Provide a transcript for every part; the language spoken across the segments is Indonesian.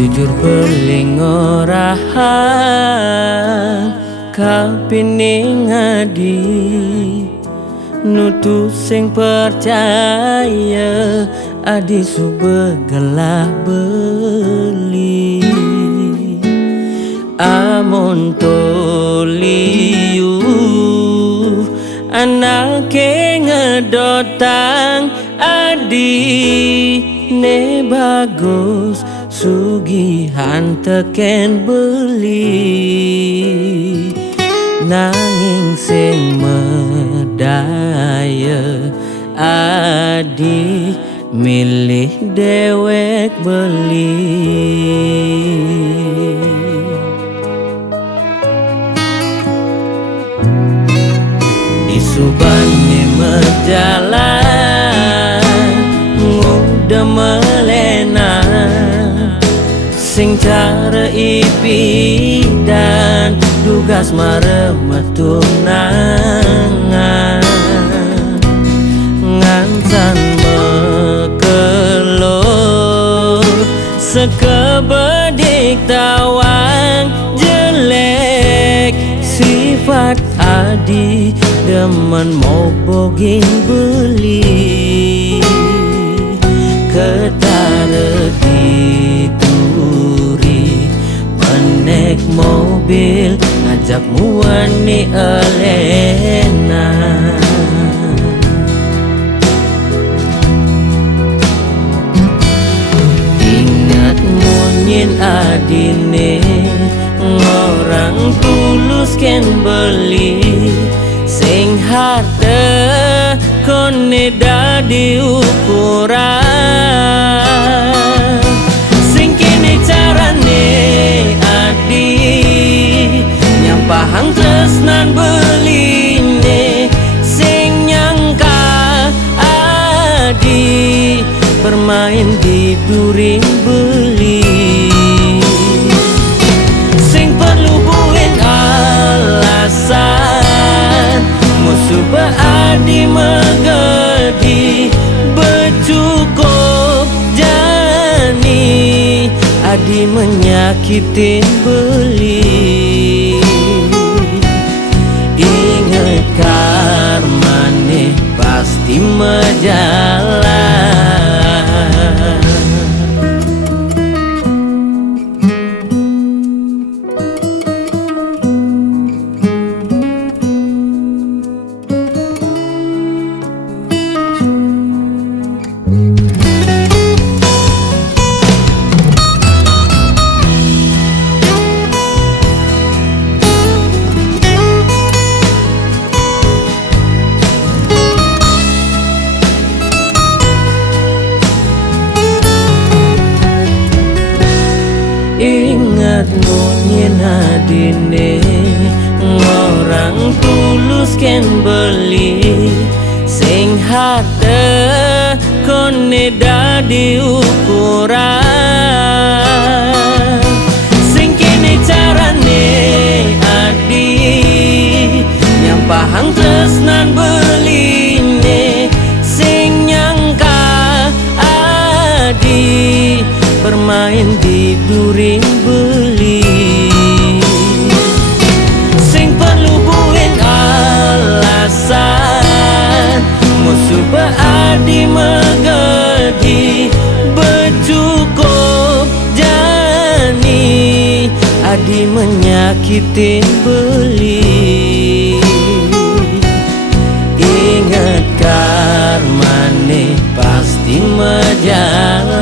Jujur beling orahan kapine ngadi nutu sing percaya adi subegelah beli amon toliu anake ngedotang adi ne bagus sugihan teken beli nanging sing medaya adi milih dewek beli disubane mejalan nguda melena sing cara ipi dan tugas maremetunangan ngancan mekelo sekebedik tawang jelek sifat adi demen mau bogin beli ketara naik mobil ngajak muani elena ingat munyin adine ngorang tulus ken beli sing harte kone dadi ukuran sing kini carane nyampahang tresnan beline sing nyangka adi bermain di during beli sing perlu buin alasan musuh beadi megedi bercukup jani adi menyakitin beli ingat karmane pasti menjalan ingat munyin adine ngorang tulus ken beli sing harte kone dadi ukuran sing kini carane adi nyampahang tresnan beline sing nyangka adi bermain di during beli sing perlu buin alasan musuh beadi megedi bercukup jani adi menyakitin beli ingat karmane pasti menjalan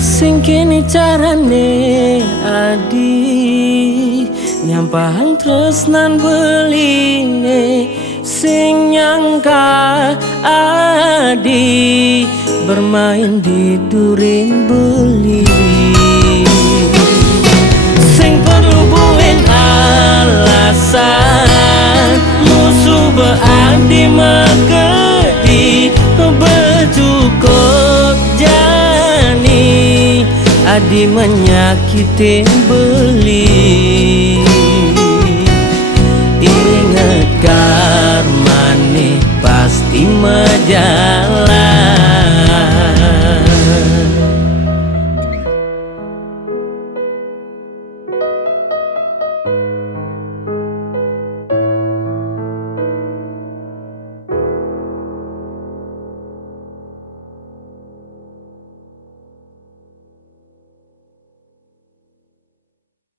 sing kini carane adi nyampahang tresnan beline sing nyangka adi bermain di durin beli. Sing perlu buin alasan musuh beradi magedi bercukup jani adi menyakiti beli.